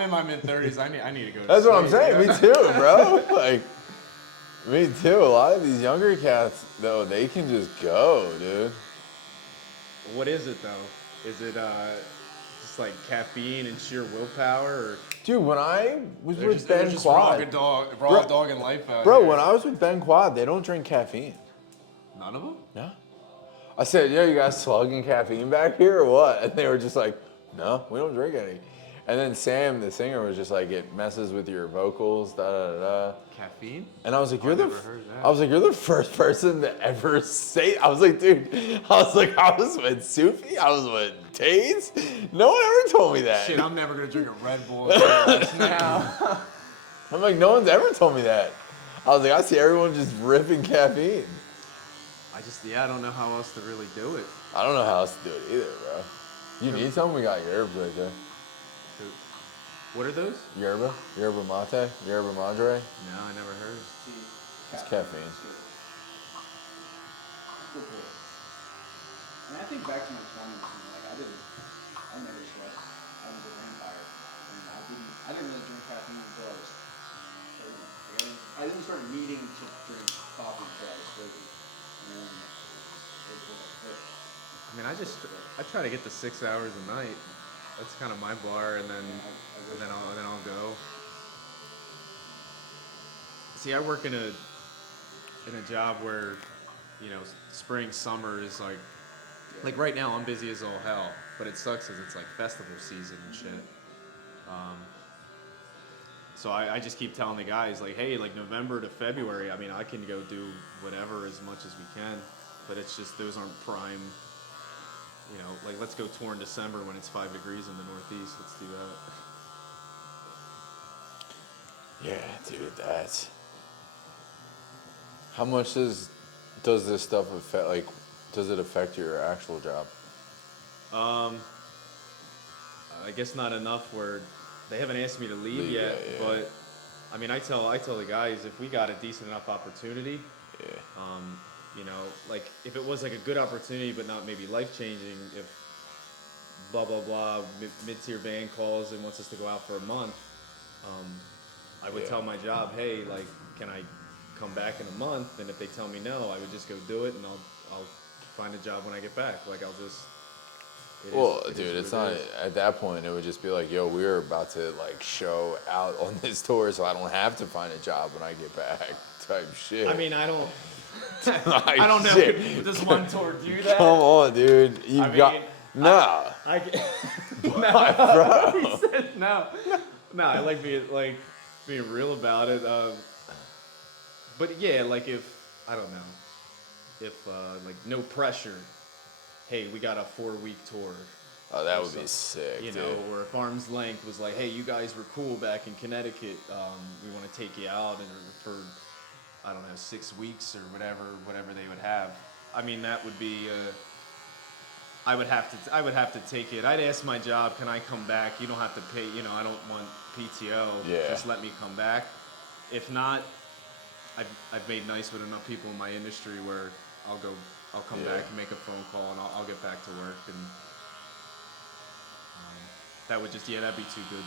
I'm in my mid-30s. I need to go to That's sleep. what I'm saying. Me too, bro. Like, me too. A lot of these younger cats, though, they can just go, dude. What is it though? Is it just like caffeine and sheer willpower, or Dude, when I was they're with just Ben Quad, raw dog and life out bro, here? when I was with Ben Quad, they don't drink caffeine. None of them. No. I said, yo, you guys slugging caffeine back here or what? And they were just like, no, we don't drink any. And then Sam, the singer, was just like, it messes with your vocals, da da da. Caffeine? And I was like, I never heard that. you're the first person to ever say. I was like, dude, I was with Sufi, I was with Taze. No one ever told me that. Shit, I'm never gonna drink a Red Bull now. I'm like, no one's ever told me that. I was like, I see everyone just ripping caffeine. I don't know how else to really do it. I don't know how else to do it either, bro. You need something? We got herbs right there. What are those? Yerba mate, yerba madre. No, I never heard. It's caffeine. And I think back to my 20s, I never slept. I was a vampire. And I didn't really drink caffeine until I was 30. I didn't start needing to drink coffee until I was 30. And then it was like, I try to get to 6 hours a night. That's kind of my bar, and then I'll go. See, I work in a job where, spring, summer is like right now I'm busy as all hell, but it sucks because it's like festival season and shit. So I just keep telling the guys like, hey, like November to February, I can go do whatever as much as we can, but it's just those aren't prime. Like let's go tour in December when it's 5 degrees in the Northeast. Let's do that. Yeah, dude, that's. How much does this stuff affect? Like, does it affect your actual job? I guess not enough where they haven't asked me to leave yet, yeah. but I tell the guys if we got a decent enough opportunity, like if it was like a good opportunity but not maybe life changing, if blah blah blah mid-tier band calls and wants us to go out for a month, I would tell my job, hey, like, can I come back in a month? And if they tell me no, I would just go do it, and I'll find a job when I get back. Like I'll just. It's not at that point. It would just be like, yo, we're about to like show out on this tour, so I don't have to find a job when I get back. Type shit. I know. Like, I don't know. shit. Does one tour do that? Come on, dude. Nah. Bro. He said no. No, I like being real about it. But yeah, like if like no pressure. Hey, we got a 4-week tour. Oh, that would be sick, dude. Or if Arm's Length was like, hey, you guys were cool back in Connecticut. We want to take you out for 6 weeks or whatever they would have. That would be. I would have to take it. I'd ask my job, can I come back? You don't have to pay. I don't want PTO. Yeah. Just let me come back. If not, I've made nice with enough people in my industry where I'll come back and make a phone call and I'll get back to work, and that'd be too good to.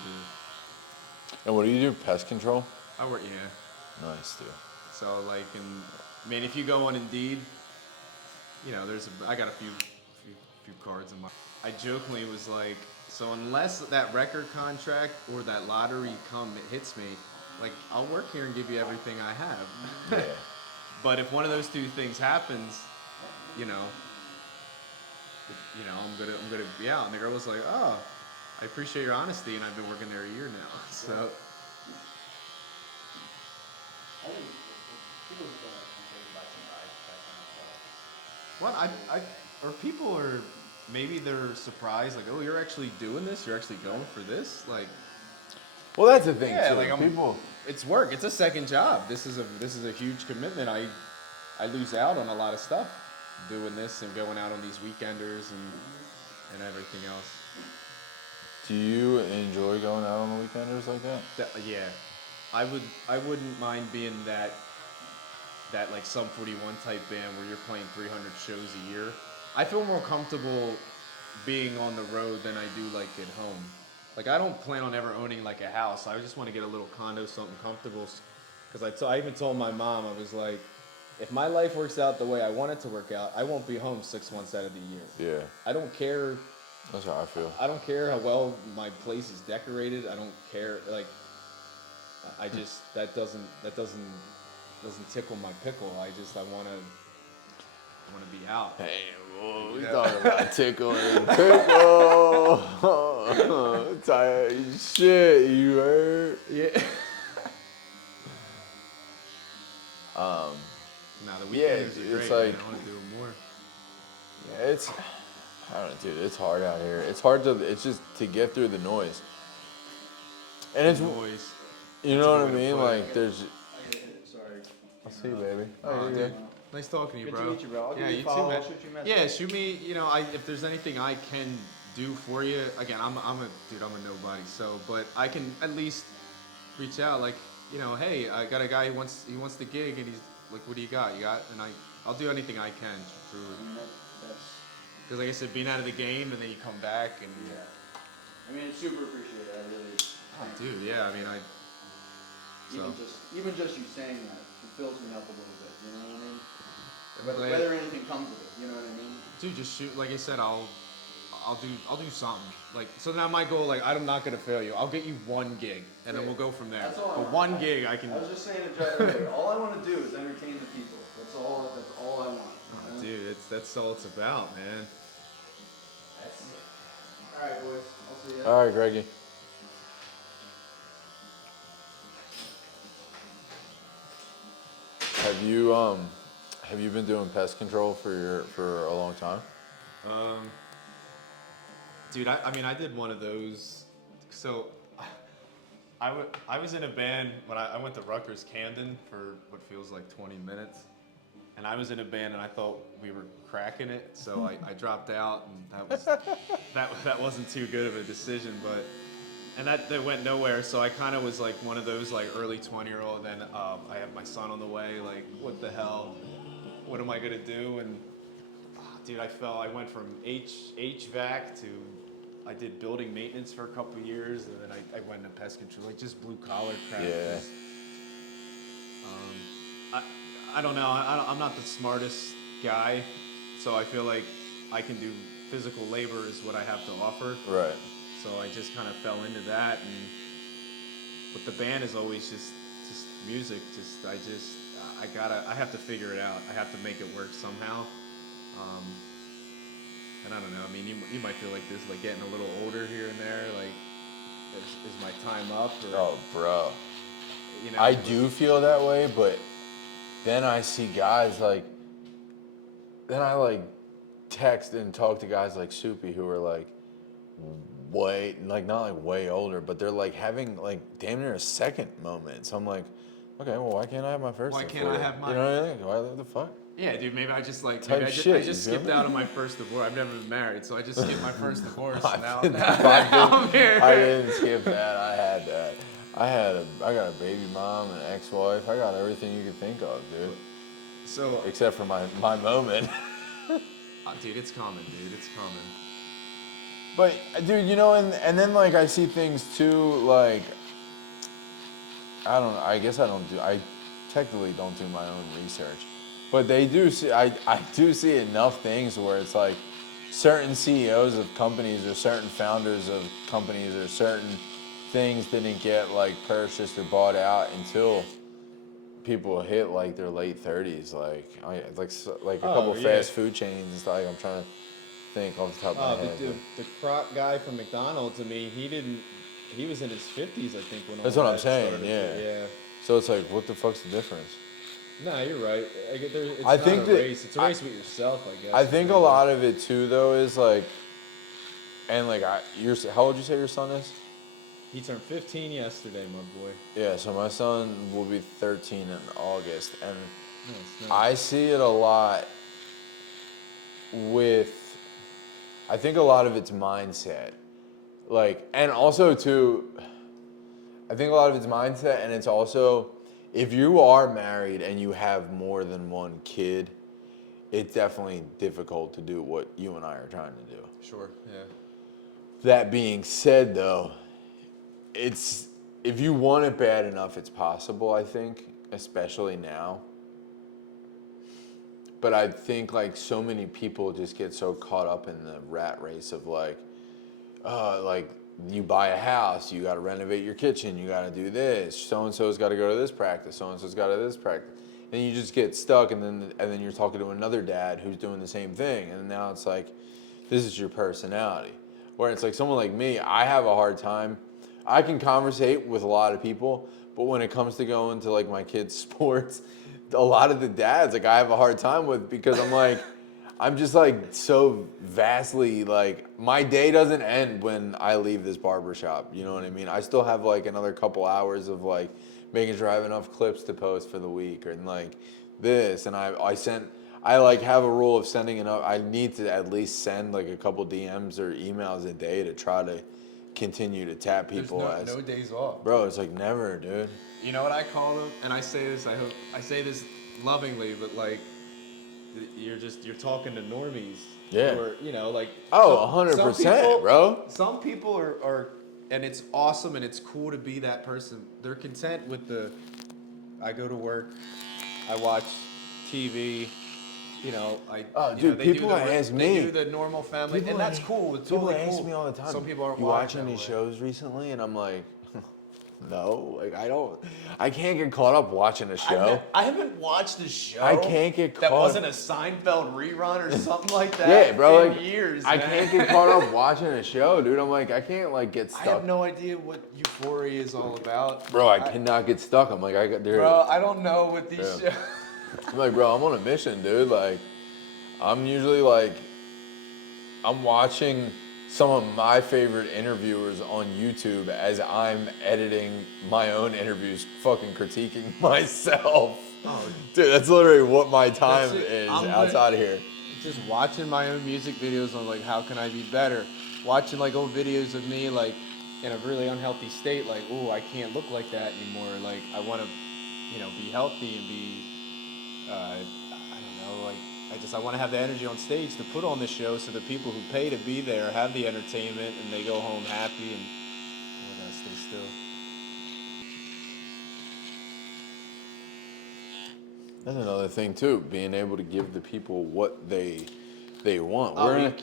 And what do you do? Pest control? I work, yeah. Nice, dude. So like, if you go on Indeed, I got a few cards in my. I jokingly was like, so unless that record contract or that lottery hits me, like I'll work here and give you everything I have. Yeah. But if one of those two things happens, I'm gonna be out. And the girl was like, oh, I appreciate your honesty, and I've been working there a year now. So. Or people are, maybe they're surprised, like, oh, you're actually doing this? You're actually going for this? Like. Well, that's the thing, too. Like people. It's work. It's a second job. This is a huge commitment. I lose out on a lot of stuff doing this and going out on these weekenders and everything else. Do you enjoy going out on the weekenders like that? Yeah, I wouldn't mind being that like Sum 41 type band where you're playing 300 shows a year. I feel more comfortable being on the road than I do like at home. like I don't plan on ever owning like a house. I just want to get a little condo, something comfortable. Because I even told my mom, I was like, if my life works out the way I want it to work out, I won't be home 6 months out of the year. Yeah. I don't care. That's how I feel. I don't care how well my place is decorated. I don't care. Like, I just that doesn't tickle my pickle. I want to be out. Hey, well, we talking about tickle and pickle. Tired shit, you heard? Yeah. Now the weekends are it's great. like- Man. I want to do more. Yeah, I don't know, dude. It's hard out here. It's just to get through the noise. And it's, Noise. you know what I mean? Like, there's. Sorry. I'll see you, baby. Oh, yeah. dude. Nice talking to you, Good bro. to meet you, bro. I'll give you a you follow. too, man. I'll shoot you a message. Yeah, shoot me. You know, if there's anything I can do for you, again, I'm a nobody. So, but I can at least reach out. Like, you know, hey, I got a guy who wants the gig, and he's like, what do you got? And I'll do anything I can. I mean, that's Because like I said, being out of the game, and then you come back, and yeah. I mean, it's super appreciated. I really. dude, yeah. I mean, Even just you saying that, it fills me up a little bit. You know what I mean? But Whether anything comes of it, you know what I mean? dude, just shoot. Like I said, I'll do something. Like, so now my goal, like, I'm not gonna fail you. I'll get you one gig, and then we'll go from there. That's all I But want. one gig, I can. I was just saying to Jay earlier, all I want to do is entertain the people. That's all I want. You know? Dude, that's all it's about, man. That's it. All right, boys. I'll see you. All right, Greggy. Have you been doing pest control for a long time? Dude, I mean, I did one of those. So, I was in a band when I went to Rutgers Camden for what feels like 20 minutes. And I was in a band and I thought we were cracking it. So I dropped out, and that wasn't too good of a decision, and that went nowhere. So I kind of was like one of those like early 20-year-old. Then I have my son on the way. Like, what the hell? What am I gonna do? And dude, I went from HVAC to I did building maintenance for a couple of years, and then I went into pest control, like just blue collar crap. Yeah. I don't know. I'm not the smartest guy, so I feel like I can do physical labor is what I have to offer. Right. So I just kind of fell into that, but the band is always just music. I have to figure it out. I have to make it work somehow. And I don't know. I mean, you might feel like this, like getting a little older here and there. Like, is my time up? Or, Oh, bro. you know, I do feel that way, but then I see guys like, then I like text and talk to guys like Soupy who are like way, like not like way older, but they're like having like damn near a second moment. So I'm like, okay, well, why can't I have my first? Why before? can't I have mine? You know what I mean? What the fuck? Yeah, dude. Maybe I just like Type maybe shit, I you just feel skipped me? out on my first divorce. I've never been married, so I just skipped my first divorce. I Now didn't- I'm here. I didn't skip that. I had that. I got a baby mom, an ex-wife. I got everything you could think of, dude. So, Except for my moment. dude, it's coming, dude. It's coming. But dude, you know, and then like I see things too, like I don't know. I guess I technically don't do my own research, but they do see. I do see enough things where it's like certain CEOs of companies or certain founders of companies or certain things didn't get like purchased or bought out until people hit like their late 30s, like a couple yeah. fast food chains and stuff. Like, I'm trying to think off the top of my head. The croc guy from McDonald's, I mean, he was in his 50s, I think, when That's all what I'm that saying, started. yeah. So it's like, what the fuck's the difference? No, you're right. It's I not think a that- race. It's a race with yourself, I guess. I think a lot of it too, though, is like, and like, how old you say your son is? He turned 15 yesterday, my boy. Yeah, so my son will be 13 in August, and Nice. I see it a lot with, I think a lot of it's mindset. Like, and also too, I think a lot of it's mindset, and it's also, if you are married and you have more than one kid, it's definitely difficult to do what you and I are trying to do. Sure, yeah. That being said, though, it's if you want it bad enough, it's possible. I think, especially now. But I think like so many people just get so caught up in the rat race of like you buy a house, you got to renovate your kitchen, you got to do this. So and so's got to go to this practice. So and so's got to this practice. And you just get stuck, and then you're talking to another dad who's doing the same thing, and now it's like, this is your personality. Where it's like someone like me, I have a hard time. I can conversate with a lot of people, but when it comes to going to like my kids' sports, a lot of the dads like I have a hard time with because I'm like, I'm just like so vastly like my day doesn't end when I leave this barbershop. You know what I mean? I still have like another couple hours of like making sure I have enough clips to post for the week and like this. And I like have a rule of sending enough. I need to at least send like a couple DMs or emails a day to try to continue to tap people. There's no days off. Bro, it's like never, dude. You know what I call them? And I say this, I say this lovingly, but like, you're talking to normies. Yeah. Or, you know, like. Oh, some 100%, people, bro. Some people are, and it's awesome and it's cool to be that person. They're content with I go to work, I watch TV, you know, people ask me. They do the normal family, and that's cool. It's totally cool. People ask me all the time. Some people aren't you watch any that way. shows recently? And I'm like, no, like I can't get caught up watching a show. I haven't watched a show. I can't get caught. That wasn't a Seinfeld rerun or something like that. Yeah, bro. In years, I man. can't get caught up watching a show, dude. I'm like, I can't like get stuck. I have no idea what Euphoria is all about. Bro, I cannot get stuck. I'm like, Bro, I don't know what these shows. I'm like, bro, I'm on a mission, dude. Like, I'm usually like, I'm watching some of my favorite interviewers on YouTube as I'm editing my own interviews, fucking critiquing myself. Oh, dude, that's literally what my time is outside of here. Just watching my own music videos on like how can I be better. Watching like old videos of me like in a really unhealthy state, like, oh, I can't look like that anymore. Like I want to, be healthy and be, I don't know, like I want to have the energy on stage to put on the show so the people who pay to be there have the entertainment and they go home happy and stay still. That's another thing too, being able to give the people what they want.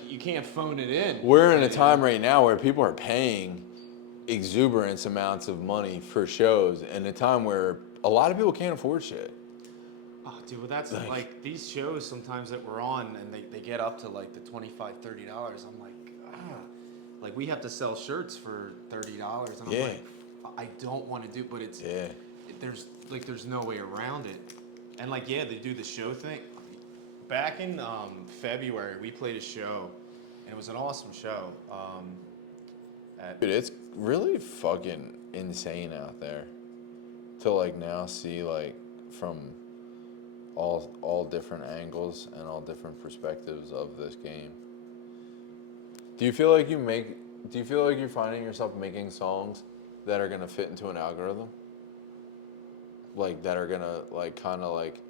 You can't phone it in. We're in a time right now where people are paying exuberant amounts of money for shows, in a time where a lot of people can't afford shit. Oh, dude, well, that's like these shows sometimes that we're on, and they get up to like the $25, $30. I'm like, like we have to sell shirts for $30, and I'm like, I don't want to do, but it's there's no way around it, and like they do the show thing. Back in February, we played a show, and it was an awesome show. Dude, it's really fucking insane out there to like now see like from all different angles and all different perspectives of this game. Do you feel like you're finding yourself making songs that are gonna fit into an algorithm? Like that are gonna like kind of like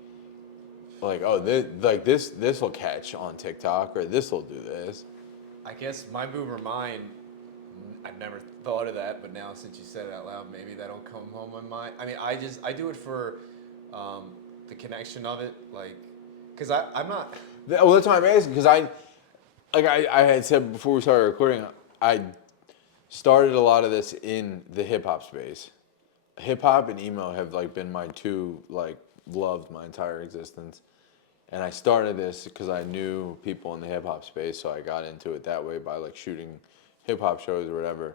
oh this will catch on TikTok, or this will do this. I guess my boomer mind, I've never thought of that, but now since you said it out loud, maybe that'll come home my mind. I mean, I do it for the connection of it, like, because I'm not. Well, that's why I'm asking, because I had said before we started recording, I started a lot of this in the hip hop space. Hip hop and emo have like been my two like loved my entire existence, and I started this because I knew people in the hip hop space, so I got into it that way by like shooting hip hop shows or whatever.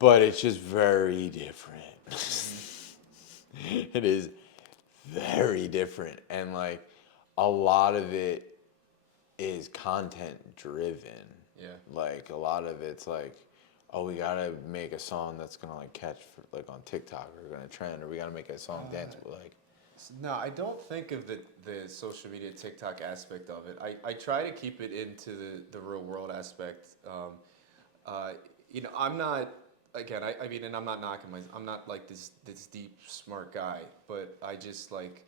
But it's just very different. It is very different, and like a lot of it is content driven. Yeah. Like a lot of it's like, oh, we gotta make a song that's gonna like catch for, like on TikTok, or gonna trend, or we gotta make a song danceable. Like, no, I don't think of the social media TikTok aspect of it. I try to keep it into the real world aspect. I'm not, again, I mean, and I'm not knocking I'm not like this deep smart guy, but I just like,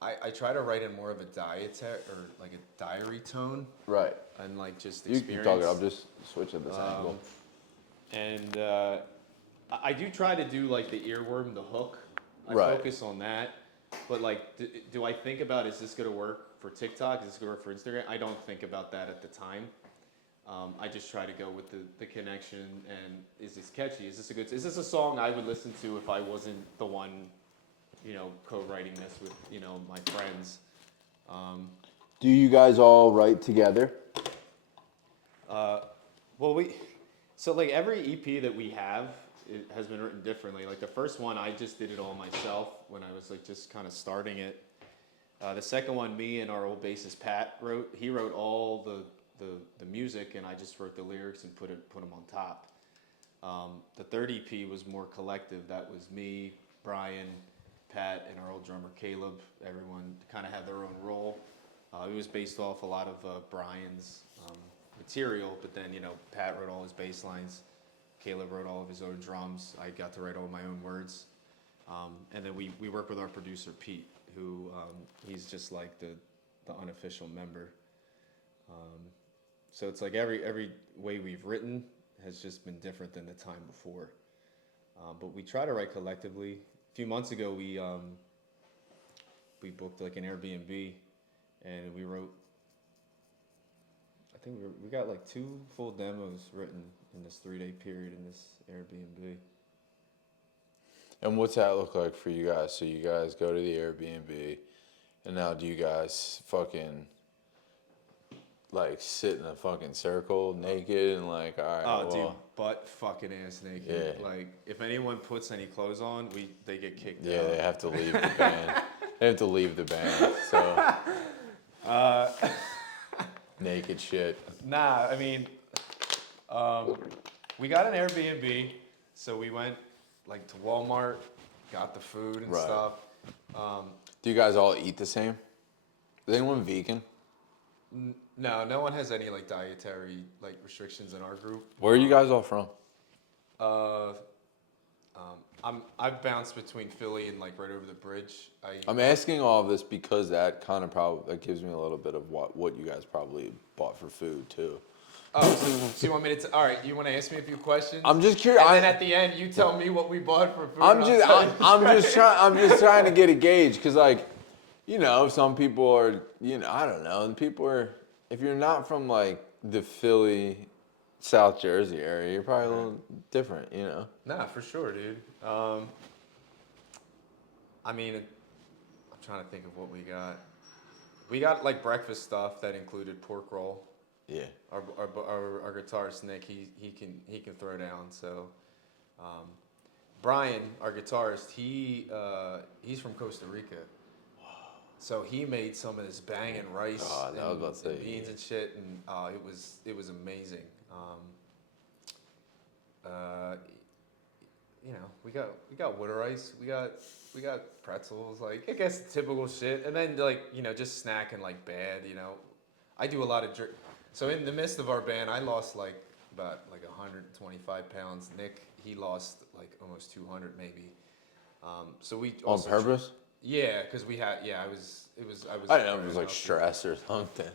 I try to write in more of a like a diary tone. right. And like just You experience. can talk it. I'll just switch at this angle. and I do try to do like the earworm, the hook. I Right. focus on that, but like, do I think about is this gonna work for TikTok? Is this gonna work for Instagram? I don't think about that at the time. I just try to go with the connection and is this catchy? Is this a song I would listen to if I wasn't the one, co-writing this with, my friends? Do you guys all write together? Well, so like every EP that we have, it has been written differently. Like the first one, I just did it all myself when I was like just kind of starting it. The second one, me and our old bassist Pat wrote. He wrote all the music, and I just wrote the lyrics and put them on top. The third EP was more collective. That was me, Brian, Pat, and our old drummer Caleb. Everyone kind of had their own role. It was based off a lot of Brian's material, but then Pat wrote all his bass lines. Caleb wrote all of his own drums. I got to write all my own words, and then we work with our producer Pete, who he's just like the unofficial member. So it's like every way we've written has just been different than the time before. But we try to write collectively. A few months ago, we booked like an Airbnb, and we wrote. I think we got like 2 full demos written in this 3-day period in this Airbnb. And what's that look like for you guys? So you guys go to the Airbnb, and now do you guys fucking like sit in a fucking circle naked and like, all right, Oh, well, dude, butt fucking ass naked. Yeah. Like, if anyone puts any clothes on, they get kicked yeah, out. they have to leave the band. They have to leave the band. So naked shit. Nah, I mean, we got an Airbnb, so we went like to Walmart, got the food and Right. stuff. Do you guys all eat the same? Is anyone vegan? No one has any like dietary like restrictions in our group. Where are you guys all from? I've bounced between Philly and like right over the bridge. I'm asking all of this because that kind of that gives me a little bit of what you guys probably bought for food too. Oh, so you want me to? All right, you want to ask me a few questions? I'm just curious. And then at the end, you tell me what we bought for food. I'm and I'll just tell you. I'm just trying to get a gauge because like, some people are, I don't know, and people are, if you're not from like the Philly, South Jersey area, you're probably a little different, Nah, for sure, dude. I mean, I'm trying to think of what we got. We got like breakfast stuff that included pork roll. Yeah. Our guitarist Nick, he can throw down. So, Brian, our guitarist, he's from Costa Rica. So he made some of this banging rice God, I was about to say, and beans and shit, and it was amazing. We got water ice, we got pretzels, like I guess typical shit, and then like just snacking like bad. I do a lot of so in the midst of our band, I lost like about like 125 pounds. Nick, he lost like almost 200 maybe. So we On also purpose? yeah, because we had I was I don't know, it was like stress or something.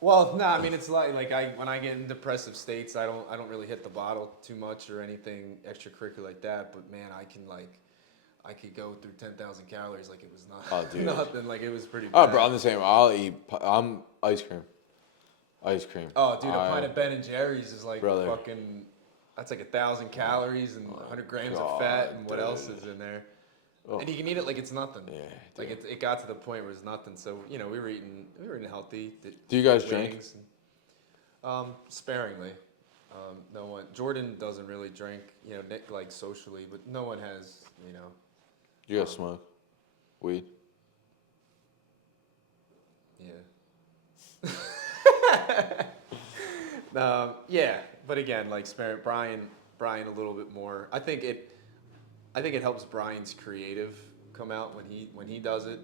well, no, I mean it's like when I get in depressive states, I don't really hit the bottle too much or anything extracurricular like that. But man, I could go through 10,000 calories like it was nothing. Like it was pretty bad. Oh, bro, I'm the same. I'm ice cream. Ice cream. Oh, dude, a pint of Ben and Jerry's is like Brother. fucking. That's like 1,000 calories and 100 grams of fat and what else is in there. Oh. And you can eat it like it's nothing. Yeah. Like it got to the point where it's nothing. So we were eating healthy. Do you guys drink? Sparingly. No one. Jordan doesn't really drink. Nick like socially, but no one has. Do you guys smoke? Weed? Yeah. Yeah, but again, like Brian a little bit more. I think it helps Brian's creative come out when he does it.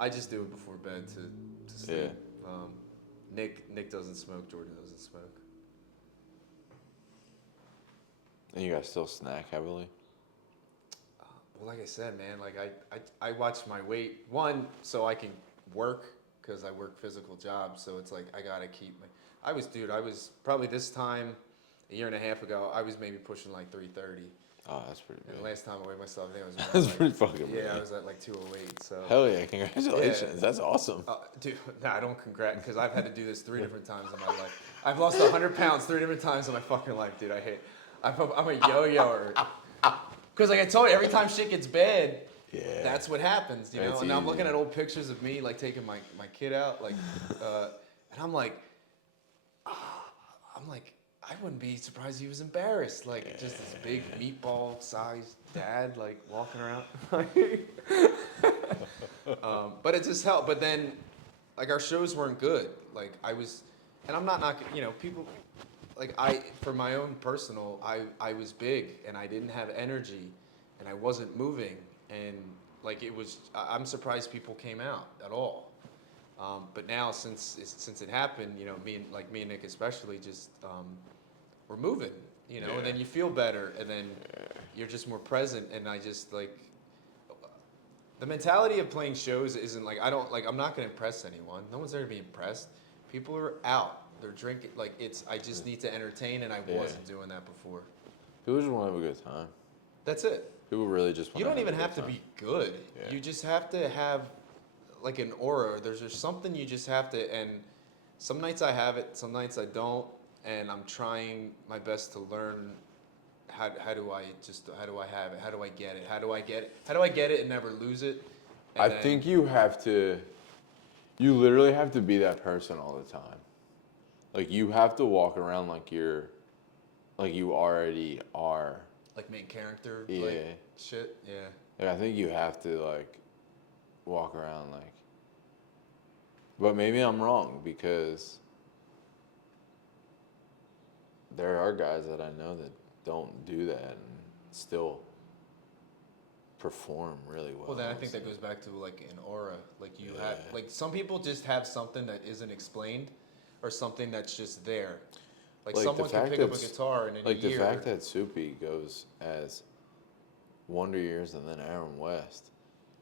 I just do it before bed to sleep. Yeah. Nick doesn't smoke. Jordan doesn't smoke. And you guys still snack heavily? Well, like I said, man, like I watch my weight. One, so I can work because I work physical jobs. So it's like I gotta keep I was probably this time a year and a half ago, I was maybe pushing like 330. Oh, that's pretty And big. the last time I weighed myself, I think I was around That's like, pretty fucking big. yeah, I was at like 208. So Hell yeah, congratulations. Yeah. That's awesome. dude, nah, I don't congrat because I've had to do this 3 different times in my life. I've lost 100 pounds 3 different times in my fucking life, dude. I'm a yo-yoer. Because like I told you, every time shit gets bad, Yeah. that's what happens, you know. It's And I'm looking easy. at old pictures of me like taking my kid out, like, and I'm like, I wouldn't be surprised he was embarrassed, like just this big meatball-sized dad, like walking around. But it just helped. But then, like our shows weren't good. Like I was, and I'm not knocking, you know, people. Like for my own personal, I was big and I didn't have energy, and I wasn't moving, and like it was. I'm surprised people came out at all. But now since it happened, you know, me and Nick especially, just we're moving, you know, and then you feel better, and then you're just more present, and I just like. The mentality of playing shows isn't like I'm not gonna impress anyone. No one's there to be impressed. People are out. They're drinking. Like I just need to entertain, and I wasn't doing that before. People just want to have a good time. That's it. People really just want You to don't even a good have to time. be good. Yeah. You just have to have like an aura. There's just something you just have to. And some nights I have it. Some nights I don't. And I'm trying my best to learn. How do I have it? How do I get it? How do I get it and never lose it? And I think you literally have to be that person all the time. Like you have to walk around like you already are. like main character, Yeah. like shit, yeah. Like I think you have to like walk around like. But maybe I'm wrong because there are guys that I know that don't do that and still perform really well. Well, then I think that goes back to like an aura. Like you have, Yeah. like some people just have something that isn't explained, or something that's just there. Like Like, someone the can fact pick up a that's- guitar and in Like a the year. fact that Soupy goes as Wonder Years and then Aaron West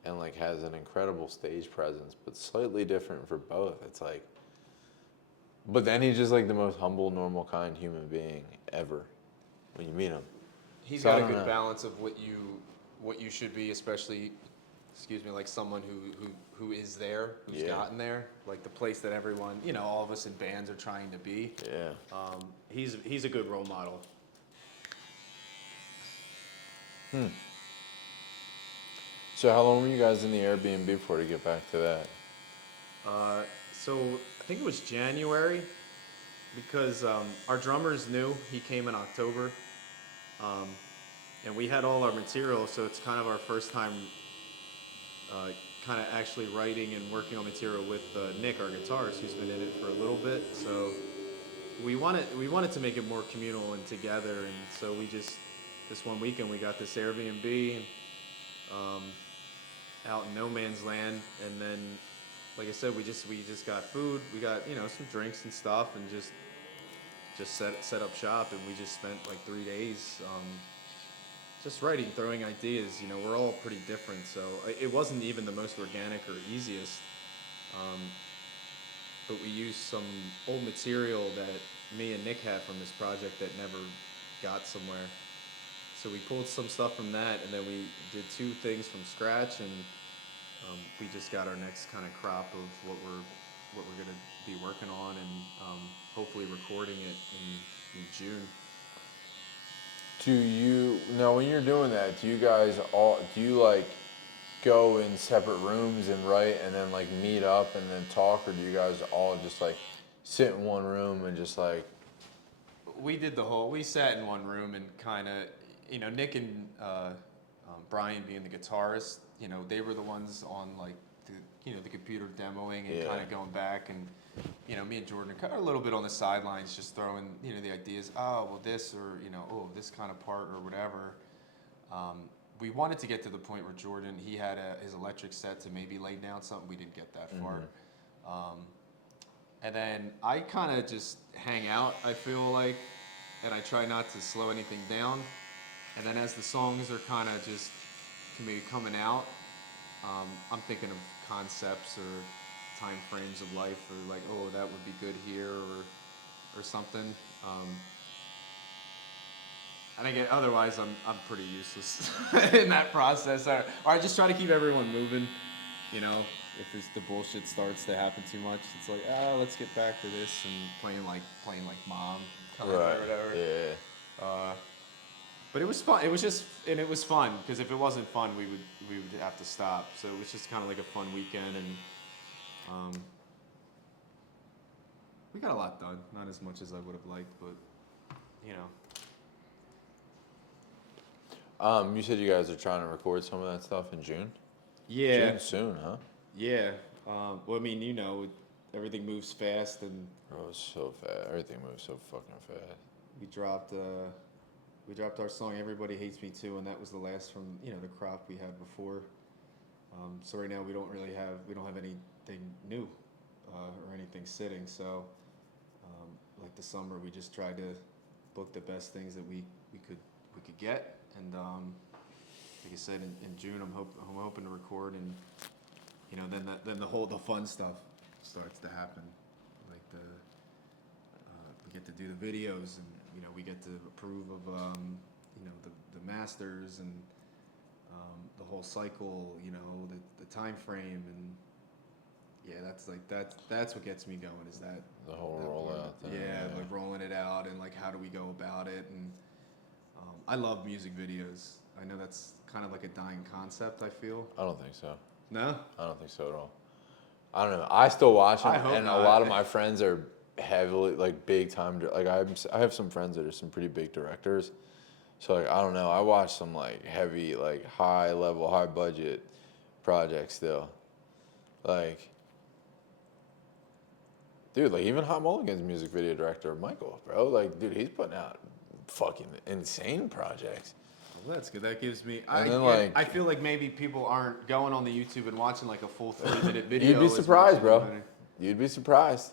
and like has an incredible stage presence, but slightly different for both. It's like, but then he's just like the most humble, normal, kind human being ever when you meet him. He's So I got a don't good know. balance of what you should be, especially, excuse me, like someone who is there, who's Yeah. gotten there, like the place that everyone, you know, all of us in bands are trying to be. Yeah. He's a good role model. So how long were you guys in the Airbnb for to get back to that? So I think it was January, because our drummer's new. He came in October, and we had all our material. So it's kind of our first time, kind of actually writing and working on material with Nick, our guitarist, who's been in it for a little bit. So we wanted to make it more communal and together, and so we just this one weekend we got this Airbnb. Out in no man's land, and then like I said, we just got food, we got, you know, some drinks and stuff, and just set up shop, and we just spent like 3 days just writing, throwing ideas. You know, we're all pretty different, so it wasn't even the most organic or easiest, but we used some old material that me and Nick had from this project that never got somewhere. So we pulled some stuff from that, and then we did 2 things from scratch, and we just got our next kind of crop of what we're gonna be working on, and hopefully recording it in June. Do you now when you're doing that? Do you like go in separate rooms and write, and then like meet up and then talk, or do you guys all just like sit in one room and just like? We sat in one room and kind of, you know, Nick and Brian being the guitarist, you know, they were the ones on like the computer demoing and kind of going back, and you know, me and Jordan are kind of a little bit on the sidelines, just throwing, you know, the ideas. Oh, well, this, or you know, oh, this kind of part or whatever. We wanted to get to the point where Jordan, he had his electric set to maybe lay down something. We didn't get that far. And then I kind of just hang out, I feel like, and I try not to slow anything down. And then as the songs are kind of just maybe coming out, I'm thinking of concepts or time frames of life, or like, oh, that would be good here, or something. And again, otherwise I'm pretty useless in that process. Or I just try to keep everyone moving. You know, if the bullshit starts to happen too much, it's like, let's get back to this and playing like mom, kind of or whatever. Yeah. But it was fun. It was fun because if it wasn't fun, we would have to stop. So it was just kind of like a fun weekend, and we got a lot done. Not as much as I would have liked, but you know. You said you guys are trying to record some of that stuff in June? Yeah. June soon, huh? Yeah. Well, I mean, you know, everything moves fast, and Bro, it's so fast. Everything moves so fucking fast. we dropped our song "Everybody Hates Me Too," and that was the last from the crop we had before. So right now we don't have anything new or anything sitting. So like the summer, we just tried to book the best things that we could get, and like I said, in June I'm hoping to record, and then the fun stuff starts to happen, like we get to do the videos, and we get to approve of the masters, and the whole cycle, the time frame, and yeah, that's what gets me going, is that the whole rollout thing. Yeah, like rolling it out, and like how do we go about it, and I love music videos. I know that's kind of like a dying concept, I feel. I don't think so. No? I don't think so at all. I don't know. I still watch them, I hope and not. a lot of my friends are heavily, like, big time. Like, I have some friends that are some pretty big directors. So, like, I don't know. I watch some, like, heavy, like, high level, high budget projects still. Like, dude, like, even Hot Mulligan's music video director, Michael, bro. Like, dude, he's putting out fucking insane projects. Well, that's good. That gives me. I feel like maybe people aren't going on the YouTube and watching like a full 3-minute video. You'd be surprised, bro. Watching. You'd be surprised.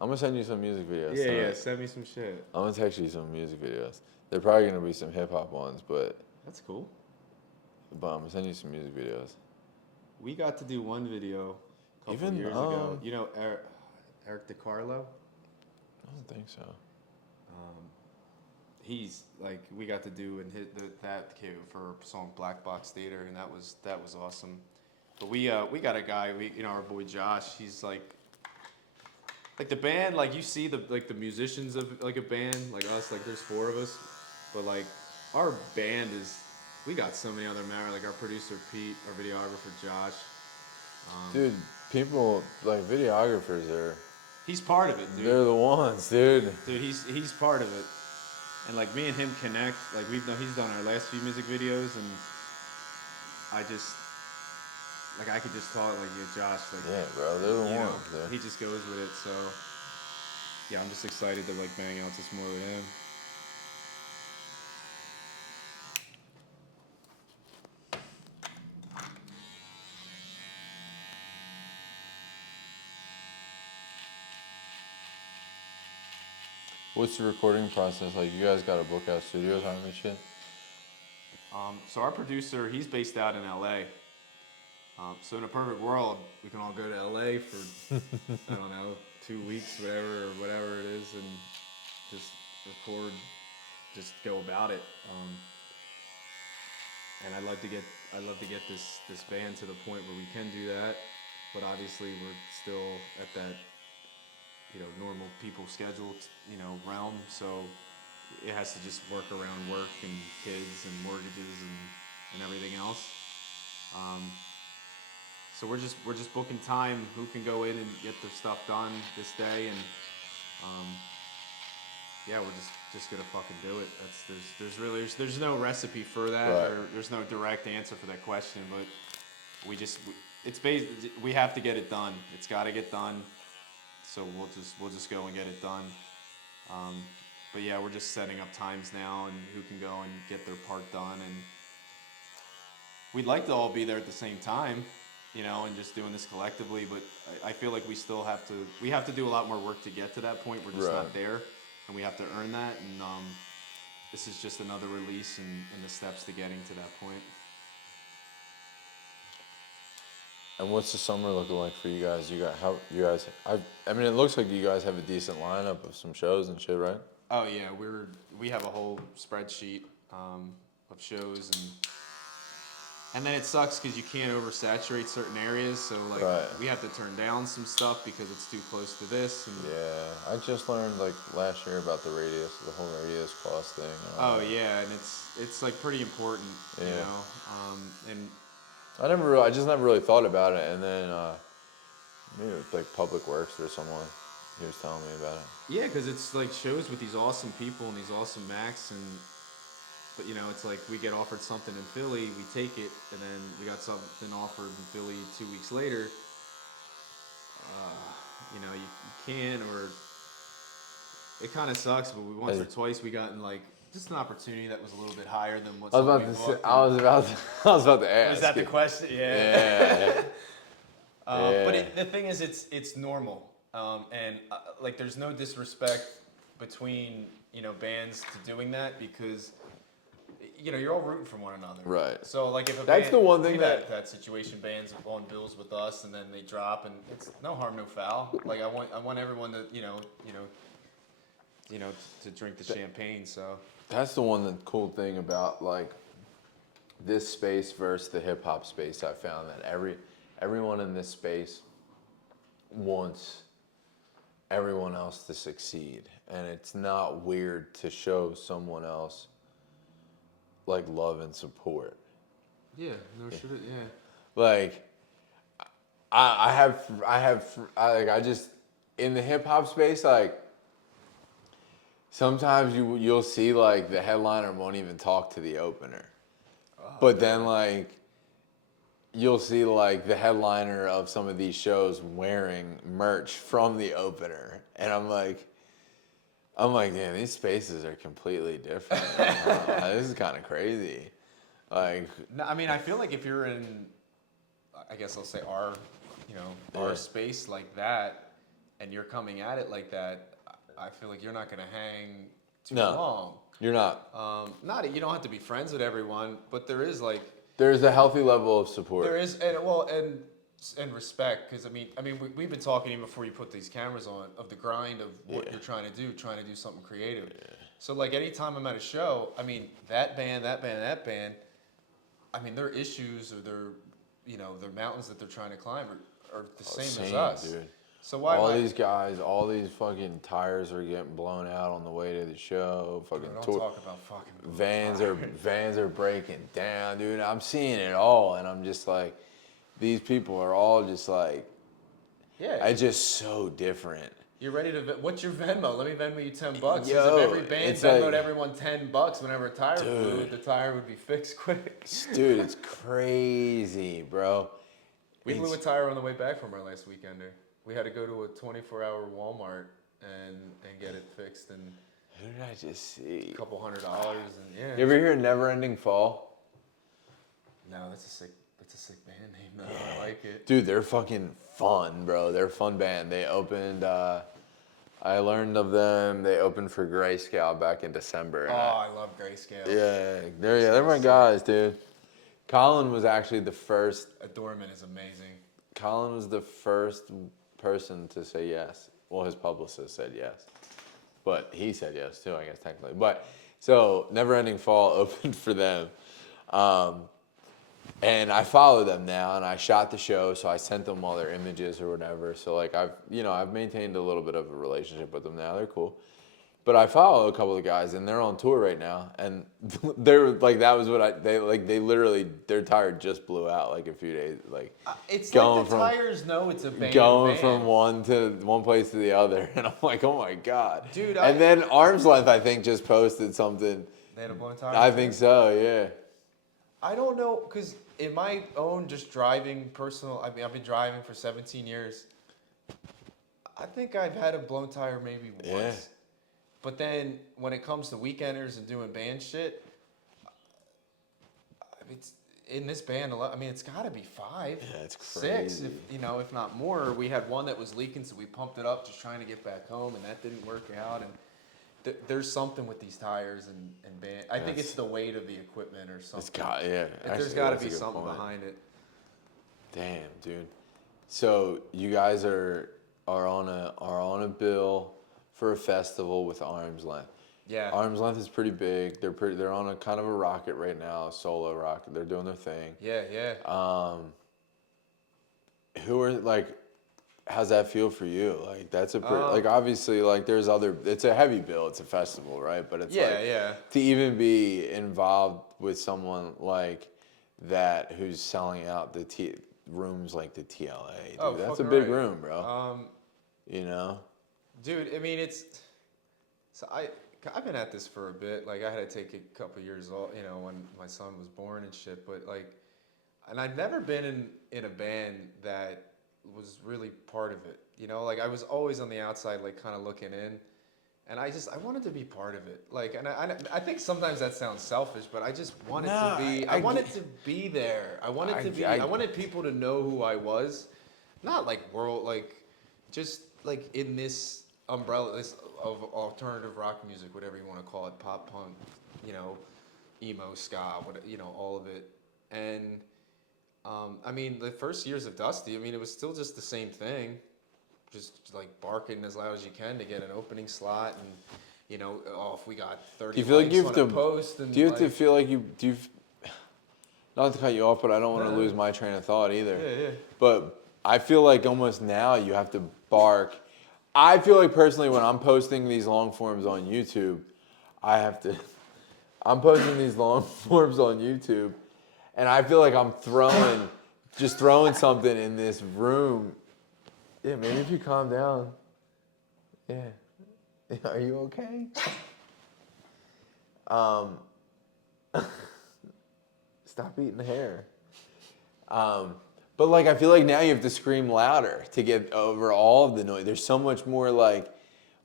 I'm gonna send you some music videos. Yeah, send me some shit. I'm gonna text you some music videos. They're probably gonna be some hip hop ones, but That's cool. I'm gonna send you some music videos. We got to do one video a couple Even, years ago. You know Eric DiCarlo? I don't think so. He's like, we got to do and hit that kid for a song Black Box Theater, and that was awesome. But we got a guy, our boy Josh. He's like the band, like you see the musicians of like a band like us, like there's 4 of us, but like our band we got so many other members, like our producer Pete, our videographer Josh. Dude, people like videographers He's part of it, dude. They're the ones, dude. Dude, he's part of it. And like me and him connect, like he's done our last few music videos, and I could just talk like, Josh, like, yeah, bro, they're the ones. He just goes with it. So yeah, I'm just excited to like bang out this more with him. What's the recording process like? You guys got to book out studio time and shit? So our producer, he's based out in LA. So in a perfect world, we can all go to LA for, I don't know, 2 weeks, whatever it is, and just record, just go about it. And I'd love to get this band to the point where we can do that, but obviously we're still at that, normal people schedule, realm. So it has to just work around work and kids and mortgages and everything else. So we're just booking time, who can go in and get their stuff done this day, and yeah, we're just gonna fucking do it. There's no recipe for that, right. Or there's no direct answer for that question, but we have to get it done. It's got to get done. So we'll just go and get it done. But yeah, we're just setting up times now and who can go and get their part done, and we'd like to all be there at the same time, and just doing this collectively. But I feel like we have to do a lot more work to get to that point. We're just not there, and we have to earn that. And this is just another release in the steps to getting to that point. And what's the summer looking like for you guys? I mean, it looks like you guys have a decent lineup of some shows and shit, right? Oh yeah, we have a whole spreadsheet of shows, and then it sucks because you can't oversaturate certain areas. So like Right. we have to turn down some stuff because it's too close to this. And Yeah, I just learned like last year about the whole radius cost thing. And all oh that. yeah, and it's like pretty important, you Yeah. know. And I just never really thought about it, and then maybe it was like Public Works or someone. He was telling me about it. yeah, because it's like shows with these awesome people and these awesome acts, and but you know it's like we get offered something in Philly, we take it, and then we got something offered in Philly 2 weeks later. You know you can't, or it kind of sucks. But we once or twice we gotten like just an opportunity that was a little bit higher than what I was something about we to say, booked. I was about to ask. Was that the question? Yeah. But Yeah. the thing is, it's normal, and like there's no disrespect between bands to doing that because you're all rooting for one another. Right. So like if a That's band, the one thing we've that- had that situation, bands on bills with us and then they drop and it's no harm no foul. Like I want everyone to to drink the champagne. So That's the cool thing about like this space versus the hip hop space. I found that everyone in this space wants everyone else to succeed, and it's not weird to show someone else like love and support. yeah, no shit, yeah. Like I just in the hip hop space, like sometimes you'll see like the headliner won't even talk to the opener. But then like you'll see like the headliner of some of these shows wearing merch from the opener. And I'm like, damn, these spaces are completely different. This is kind of crazy. Like, No, I mean, I feel like if you're in, I guess I'll say our Yeah. space like that, and you're coming at it like that, I feel like you're not gonna hang too No. long. you're not. You don't have to be friends with everyone, but there is like There's a healthy level of support. there is and respect because I mean we've been talking even before you put these cameras on of the grind of what you're trying to do something creative. So like anytime I'm at a show, I mean that band, I mean their issues or their mountains that they're trying to climb are the same as us. Dude. So why all am I- these guys, all these fucking tires are getting blown out on the way to the show. Fucking Don't talk about fucking vans are breaking down, dude. I'm seeing it all, and I'm just like, these people are all just like, yeah. it's just so different. You're ready to. What's your Venmo? Let me Venmo you $10. 'Cause Yo, if every band it's Venmoed like- everyone $10 whenever a tire blew, Dude. the tire would be fixed quick. Dude, it's crazy, bro. We blew a tire on the way back from our last weekender. We had to go to a 24-hour Walmart and get it fixed in Who did I just see? a couple $100 and yeah. You ever hear Never Ending Fall? No, that's a sick band name though. I like it. Dude, they're fucking fun, bro. They're a fun band. They opened, I learned of them. They opened for Grayscale back in December. Oh, I love Grayscale. They're my guys, dude. Colin was actually the first. Adornment is amazing. Colin was the first person to say yes. Well, his publicist said yes, but he said yes too, I guess technically. But so Never Ending Fall opened for them, and I follow them now, and I shot the show, so I sent them all their images or whatever. So like I've maintained a little bit of a relationship with them now. They're cool. But I follow a couple of guys, and they're on tour right now, and they're like, that was what they literally, their tire just blew out like a few days, like It's going like the tires know it's a band. going from one place to the other, and I'm like, oh my god, Dude, And then Arm's Length, I think, just posted something. They had a blown tire. I think so, yeah. I don't know, because in my own just driving personal, I mean, I've been driving for 17 years. I think I've had a blown tire maybe once. Yeah. But then when it comes to weekenders and doing band shit, it's in this band a lot. I mean, it's got to be 5. Yeah, it's 6, crazy. if not more. We had one that was leaking, so we pumped it up just trying to get back home, and that didn't work out. And there's something with these tires and band. I think it's the weight of the equipment or something. Yeah. There's Actually, got to that's a be good something point. behind it. Damn, dude. So you guys are on a bill for a festival with Arm's Length. Yeah. Arm's Length is pretty big. They're on a kind of a rocket right now, solo rocket. They're doing their thing. Yeah, yeah. Who are like? How's that feel for you? Like that's a pretty, Um, like obviously like there's other. It's a heavy bill. It's a festival, right? But it's Yeah, like yeah. to even be involved with someone like that who's selling out rooms like the TLA. Dude, Oh, that's a fucking big right. room, bro. Um, You know. Dude, I mean, I've been at this for a bit. Like, I had to take a couple years off, you know, when my son was born and shit. But like, and I've never been in a band that was really part of it. You know, like I was always on the outside, like kind of looking in. And I wanted to be part of it. Like, and I think sometimes that sounds selfish, but I just wanted to be. I wanted to be there. I wanted to be. I wanted people to know who I was, not like just like in this umbrella of alternative rock music, whatever you want to call it, pop punk, you know, emo, ska, you know, all of it. And I mean, the first years of Dusty, I mean, it was still just the same thing. Just like barking as loud as you can to get an opening slot, and you know, if we got 30 Do you feel like you have on a to post, and do you have to feel like not to cut you off, but I don't want to lose my train of thought either. Yeah, yeah. But I feel like almost now you have to bark. I feel like personally when I'm posting these long forms on YouTube, I'm posting these long forms on YouTube, and I feel like I'm throwing something in this room. Yeah, maybe if you calm down. Yeah. Are you okay? Stop eating hair. But like I feel like now you have to scream louder to get over all of the noise. There's so much more like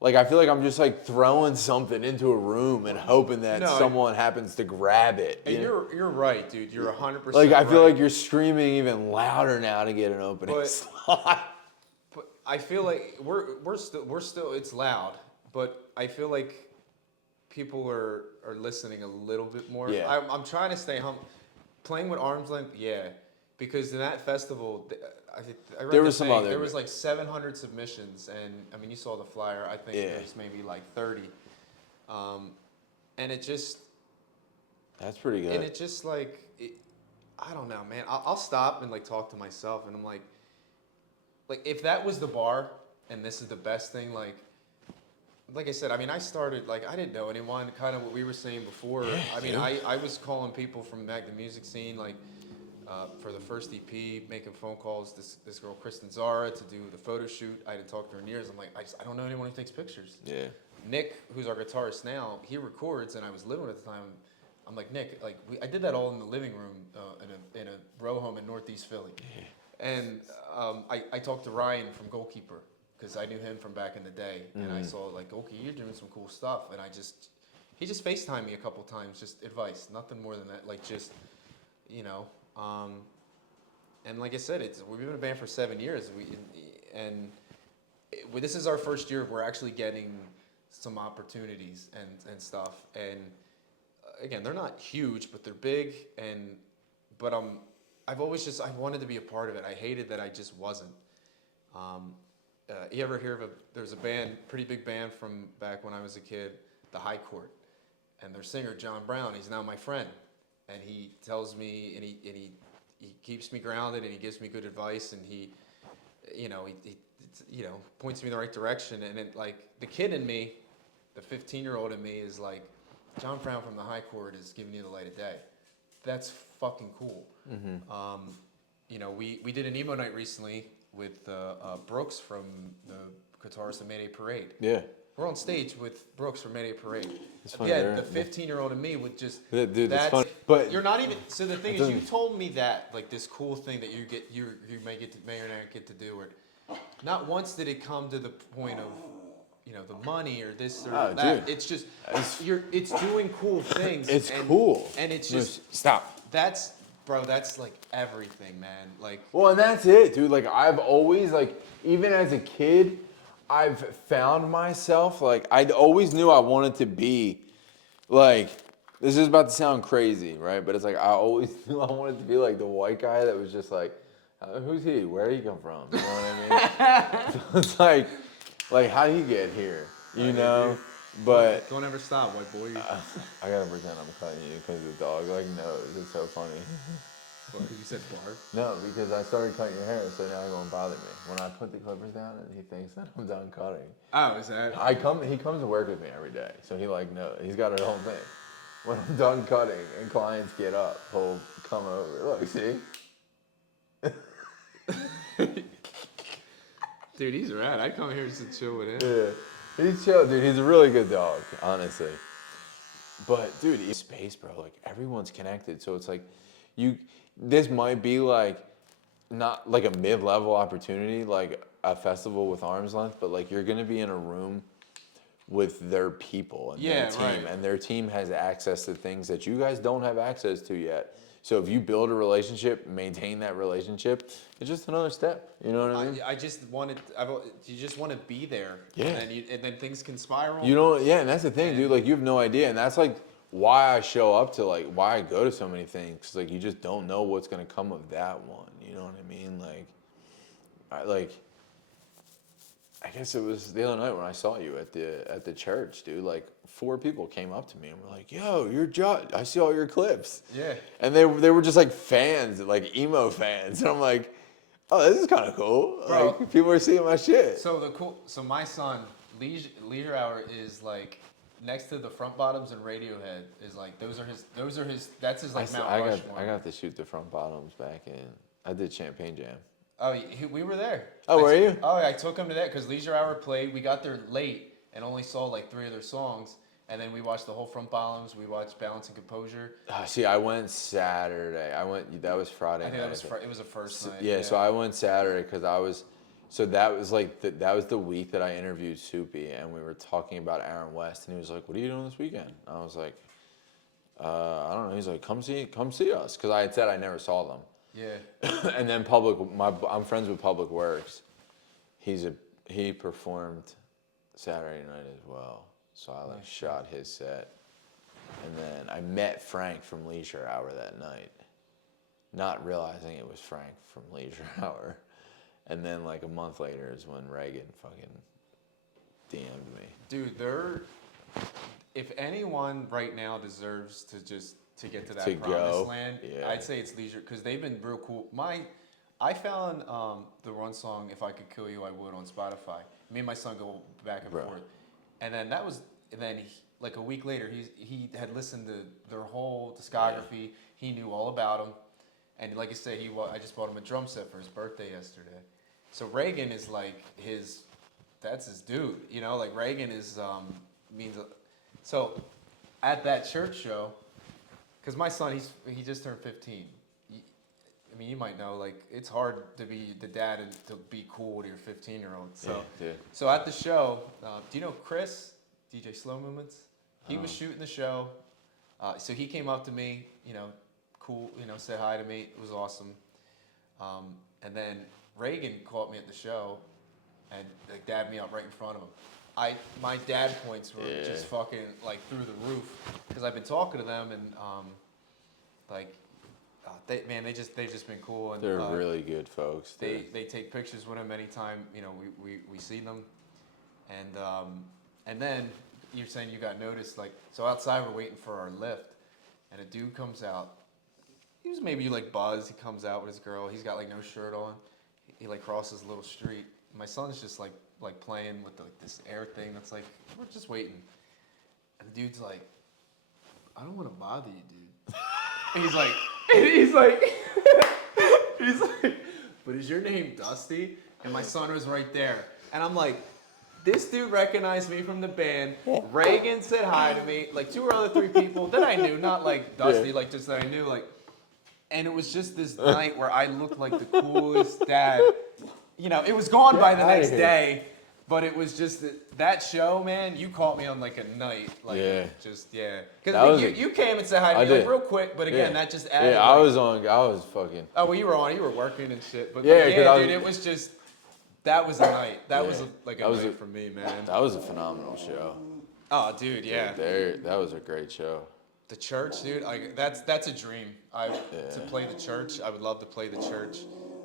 I feel like I'm just like throwing something into a room and hoping that someone happens to grab it. And you're right, dude. You're 100%. Like I feel like you're screaming even louder now to get an opening slot. But I feel like we're still it's loud, but I feel like people are listening a little bit more. Yeah. I'm trying to stay humble. Playing with Arm's Length, yeah, because in that festival, I read There was some other. There was like 700 submissions, and I mean, you saw the flyer. I think there's maybe like 30, and it just. That's pretty good. And it just like, I don't know, man. I'll stop and like talk to myself, and I'm like if that was the bar, and this is the best thing, like I said, I mean, I started like I didn't know anyone. Kind of what we were saying before. Yeah, I mean, I was calling people from the music scene, like for the first EP, making phone calls. This girl Kristen Zara to do the photo shoot. I hadn't talked to her in years. I'm like, I don't know anyone who takes pictures. Yeah. Nick, who's our guitarist now, he records, and I was living with at the time. I'm like, Nick, like I did that all in the living room in a row home in Northeast Philly, and I talked to Ryan from Goalkeeper because I knew him from back in the day, and I saw like, okay, you're doing some cool stuff, and he just FaceTimed me a couple times, just advice, nothing more than that, like just, you know, and like I said, we've been a band for 7 years, this is our first year we're actually getting some opportunities and stuff, and again, they're not huge, but they're big, but I've always I wanted to be a part of it. I hated that I just wasn't. You ever hear of there's a band, pretty big band from back when I was a kid, the High Court, and their singer, John Brown, he's now my friend, and he tells me, and he keeps me grounded, and he gives me good advice, and he points me in the right direction, and it, like, the kid in me, the 15-year-old in me is like, John Brown from the High Court is giving you the light of day. That's fucking cool. Mm-hmm. We did an emo night recently with Brooks from the guitarist of Mayday Parade. Yeah. We're on stage with Brooks from Mayday Parade. It's funny, Yeah, the 15-year-old in me would just. Dude, that's funny. But you're not even. So the thing is, you told me that like this cool thing that you may or not get to do, or not once did it come to the point of, the money or this or that. Dude. It's just it's doing cool things. It's cool. And it's just stop. That's like everything, man. Like, well, and that's it, dude. Like I've always even as a kid, I've found myself I always knew I wanted to be this is about to sound crazy, right? But it's I always knew I wanted to be the white guy that was just who's he? Where did he come from? You know what I mean? So it's like how did he get here? You know? But Don't ever stop, white boy. I gotta pretend I'm cutting you because the dog like knows. It's so funny. What, 'cause you said bar? No, because I started cutting your hair, so now it won't bother me. When I put the clippers down and he thinks that I'm done cutting. Oh, is that? He comes to work with me every day, so he like knows. He's got a whole thing. When I'm done cutting and clients get up, he'll come over. Look, see? Dude, he's rad. I'd come here just to chill with him. Yeah, he's chill, dude. He's a really good dog, honestly. But dude, it's space, bro. Like everyone's connected, so it's like, this might be like, not like a mid-level opportunity, like a festival with arm's length, but like you're gonna be in a room with their people and their team, right. and their team has access to things that you guys don't have access to yet. So if you build a relationship, maintain that relationship, it's just another step. You know what I mean? I just wanted. You just want to be there. Yeah. And then things can spiral. You don't, yeah, and that's the thing, dude. Like, you have no idea, and that's like why I show up to, like, why I go to so many things. 'Cause, like, you just don't know what's gonna come of that one. You know what I mean? Like, I guess it was the other night when I saw you at the church, dude. Like 4 people came up to me and were like, "Yo, you're Josh. I see all your clips." Yeah. And they were just like fans, like emo fans, and I'm like, "Oh, this is kind of cool. Bro. Like, people are seeing my shit." So my son, Leisure Hour is like next to the Front Bottoms and Radiohead is like those are his that's his like Mount Rushmore. I got to shoot the Front Bottoms back in. I did Champagne Jam. Oh, we were there. Oh, were you? Oh, I took him to that because Leisure Hour played. We got there late and only saw like 3 of their songs, and then we watched the whole Front Bottoms. We watched Balance and Composure. See, I went Saturday. That was Friday. I think night. it was a first night. Yeah, so I went Saturday because that was like that was the week that I interviewed Soupy, and we were talking about Aaron West, and he was like, "What are you doing this weekend?" I was like, "I don't know." He's like, "Come see us," because I had said I never saw them. Yeah. And then I'm friends with Public Works. He performed Saturday night as well, so I like shot his set, and then I met Frank from Leisure Hour that night, not realizing it was Frank from Leisure Hour. And then like a month later is when Reagan fucking DM'd me. Dude, if anyone right now deserves to get to that To promised go, land, yeah. I'd say it's Leisure because they've been real cool. I found the Run song "If I Could Kill You, I Would" on Spotify. Me and my son go back and forth, and then like a week later, he had listened to their whole discography. Yeah. He knew all about them, and like I said, I just bought him a drum set for his birthday yesterday. So Reagan is like that's his dude, you know. Like Reagan is means. So at that church show, because my son he just turned 15. I mean, you might know, like it's hard to be the dad and to be cool to your 15-year-old. So yeah. So at the show, do you know Chris, DJ Slow Movements? He was shooting the show. So he came up to me, cool, said hi to me. It was awesome. And then Reagan caught me at the show and like dabbed me up right in front of him. My dad points were just fucking like through the roof because I've been talking to them and they've just been cool and they're really good folks. They take pictures with him anytime we see them, and then you're saying you got noticed so outside we're waiting for our lift, and a dude comes out. He was maybe like buzzed. He comes out with his girl. He's got like no shirt on. He like crosses a little street. My son's just like playing with this air thing that's like we're just waiting, and the dude's like, I don't want to bother you, dude. And he's like, but is your name Dusty? And my son was right there. And I'm like, this dude recognized me from the band. Reagan said hi to me. Like 2 or other 3 people that I knew, not like Dusty, like just that I knew. And it was just this night where I looked like the coolest dad. It was gone by the next day. But it was just that show, man. You caught me on like a night, Because you came and said hi to me like real quick, but again, that just added. Yeah, I was fucking. Oh well, you were on. You were working and shit. But dude, it was just. That was a night. That was a night for me, man. That was a phenomenal show. Oh, dude, yeah. That was a great show. The church, dude. That's a dream. To play the church. I would love to play the church.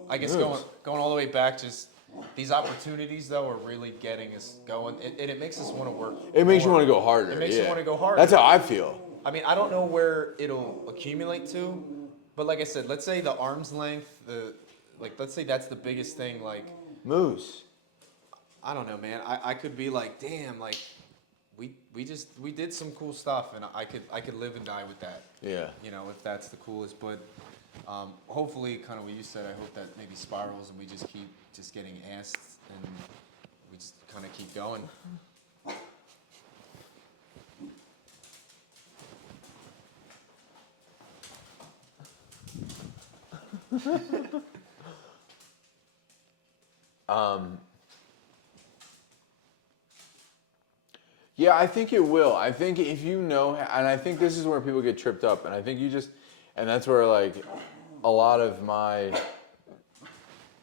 I guess going all the way back, just these opportunities though are really getting us going, and it makes us want to work. It makes you more. want to go harder. It makes you want to go harder. That's how I feel. I mean, I don't know where it'll accumulate to, but like I said, let's say the arm's length, let's say that's the biggest thing. Like Moose. I don't know, man. I could be like, damn, like we did some cool stuff, and I could live and die with that. Yeah. You know, if that's the coolest, but hopefully, kind of what you said, I hope that maybe spirals and we just keep just getting asked and we just kind of keep going. Yeah, I think it will. I think if you know, and I think this is where people get tripped up, and I think and that's where like a lot of my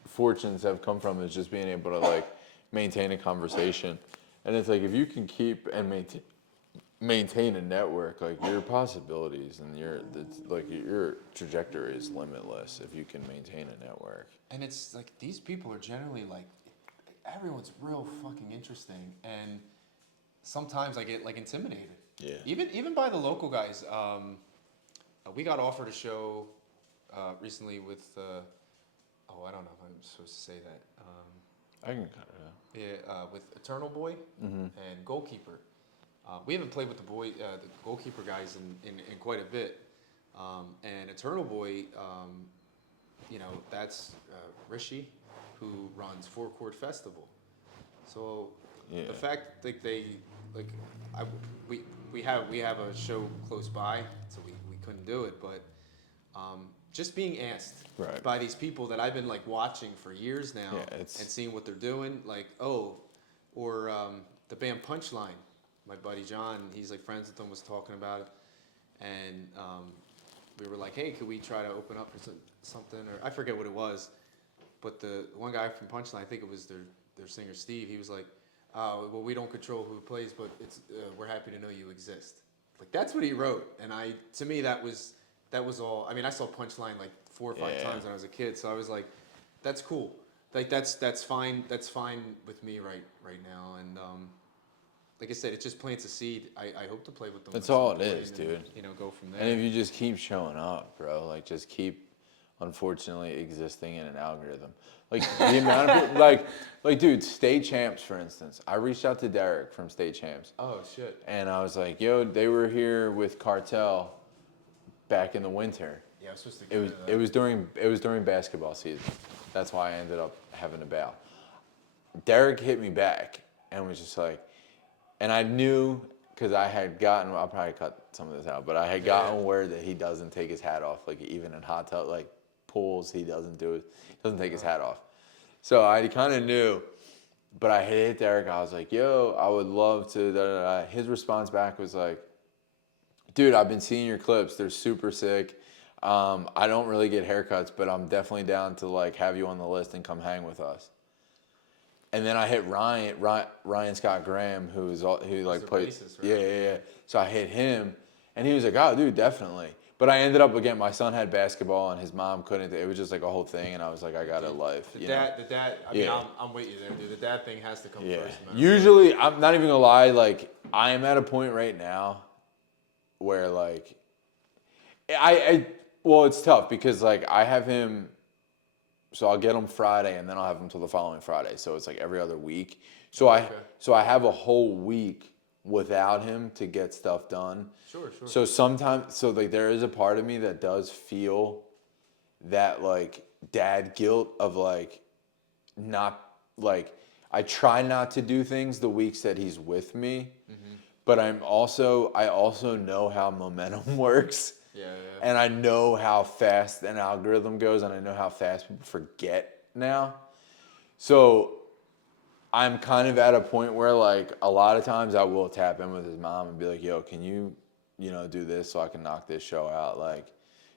fortunes have come from, is just being able to like maintain a conversation. And it's like, if you can keep and maintain a network, like your possibilities and your trajectory is limitless if you can maintain a network. And it's like, these people are generally like, everyone's real fucking interesting, and sometimes I get like intimidated. Yeah. Even by the local guys. We got offered a show recently with I don't know if I'm supposed to say that. I can cut it out. Yeah, with Eternal Boy and Goalkeeper. We haven't played with the Goalkeeper guys in quite a bit. And Eternal Boy, that's Rishi, who runs Four Chord Festival. So Yeah. the fact that we have a show close by, so we couldn't do it, but just being asked by these people that I've been like watching for years now, and seeing what they're doing, like the band Punchline, my buddy John, he's like friends with them, was talking about it, and we were like, hey, could we try to open up for something, or I forget what it was, but the one guy from Punchline, I think it was their singer Steve, he was like, well, we don't control who plays, but we're happy to know you exist. Like, that's what he wrote, and to me that was all. I mean, I saw Punchline like 4 or 5 times when I was a kid, so I was like, that's cool. Like that's fine. That's fine with me right now, and like I said, it just plants a seed. I hope to play with them. That's all it is, dude. Go from there. And if you just keep showing up, bro, like just keep, unfortunately, existing in an algorithm. Like the amount of people, like dude, State Champs, for instance. I reached out to Derek from State Champs. Oh shit. And I was like, yo, they were here with Cartel back in the winter. Yeah, I was supposed to go to that. It was during basketball season. That's why I ended up having to bail. Derek hit me back and was just like, and I knew, because I had gotten, I'll probably cut some of this out, but I had gotten word that he doesn't take his hat off, like even in hot tub, like pools, he doesn't take his hat off. So I kind of knew, but I hit Derek. I was like, yo, I would love to. His response back was like, dude, I've been seeing your clips. They're super sick. I don't really get haircuts, but I'm definitely down to like have you on the list and come hang with us. And then I hit Ryan Scott Graham, who like played. Bassist, right? Yeah. So I hit him, and he was like, oh, dude, definitely. But I ended up, again, my son had basketball and his mom couldn't. It was just like a whole thing, and I was like, I got a life. The dad. I mean, I'm with you there, dude. The dad thing has to come first, man. Usually, I'm not even gonna lie. Like, I am at a point right now where like, well, it's tough because like I have him. So I'll get him Friday, and then I'll have him till the following Friday. So it's like every other week. So I have a whole week without him to get stuff done. Sure. So sometimes, like there is a part of me that does feel that like dad guilt of like not like I try not to do things the weeks that he's with me, but I also know how momentum works. Yeah. And I know how fast an algorithm goes, and I know how fast people forget now. So I'm kind of at a point where like a lot of times I will tap in with his mom and be like, yo, can you do this so I can knock this show out? Like,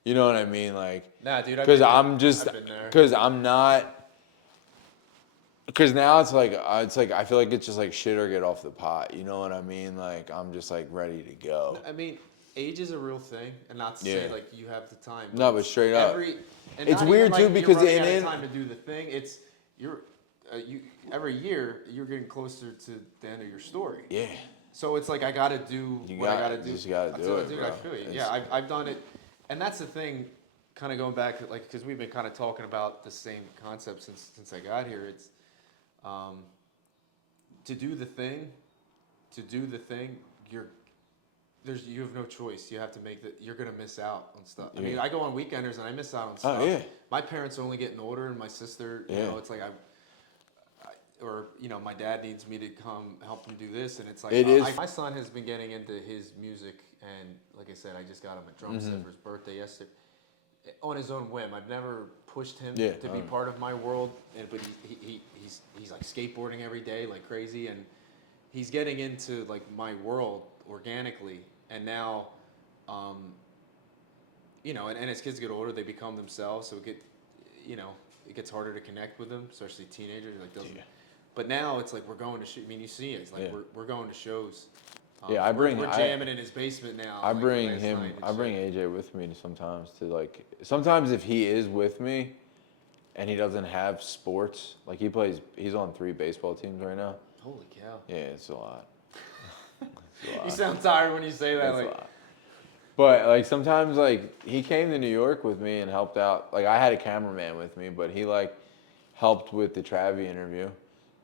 you know what I mean? Like, nah, dude, because now it's like I feel like it's just like shit or get off the pot. You know what I mean? Like I'm just like ready to go. I mean, age is a real thing, and not to say like you have the time. No, but straight up. And it's not weird even, too like, because you're running out of time to do the thing. It's every year you're getting closer to the end of your story. Yeah. So it's like I gotta do what I gotta do. You just gotta do it, Dude, bro. I feel you. Yeah, I've done it, and that's the thing. Kind of going back, like, because we've been kind of talking about the same concept since I got here. It's to do the thing, you have no choice. You have to make you're gonna miss out on stuff. I mean, I go on weekenders and I miss out on stuff. Oh, yeah. My parents are only getting older, and my sister, you know, it's like or you know, my dad needs me to come help him do this, and it's like my son has been getting into his music, and like I said, I just got him a drum set for his birthday yesterday, on his own whim. I've never pushed him to be part of my world, but he's like skateboarding every day like crazy, and he's getting into like my world organically, and now, you know, and as kids get older, they become themselves, so it gets harder to connect with them, especially teenagers. Like doesn't. But now it's like we're going to. I mean, you see it. It's like we're going to shows. We're jamming in his basement now. I bring AJ with me sometimes sometimes if he is with me, and he doesn't have sports, like he's on 3 baseball teams right now. Holy cow! Yeah, it's a lot. You sound tired when you say that. It's a lot. But like sometimes like he came to New York with me and helped out. Like I had a cameraman with me, but he like helped with the Travi interview.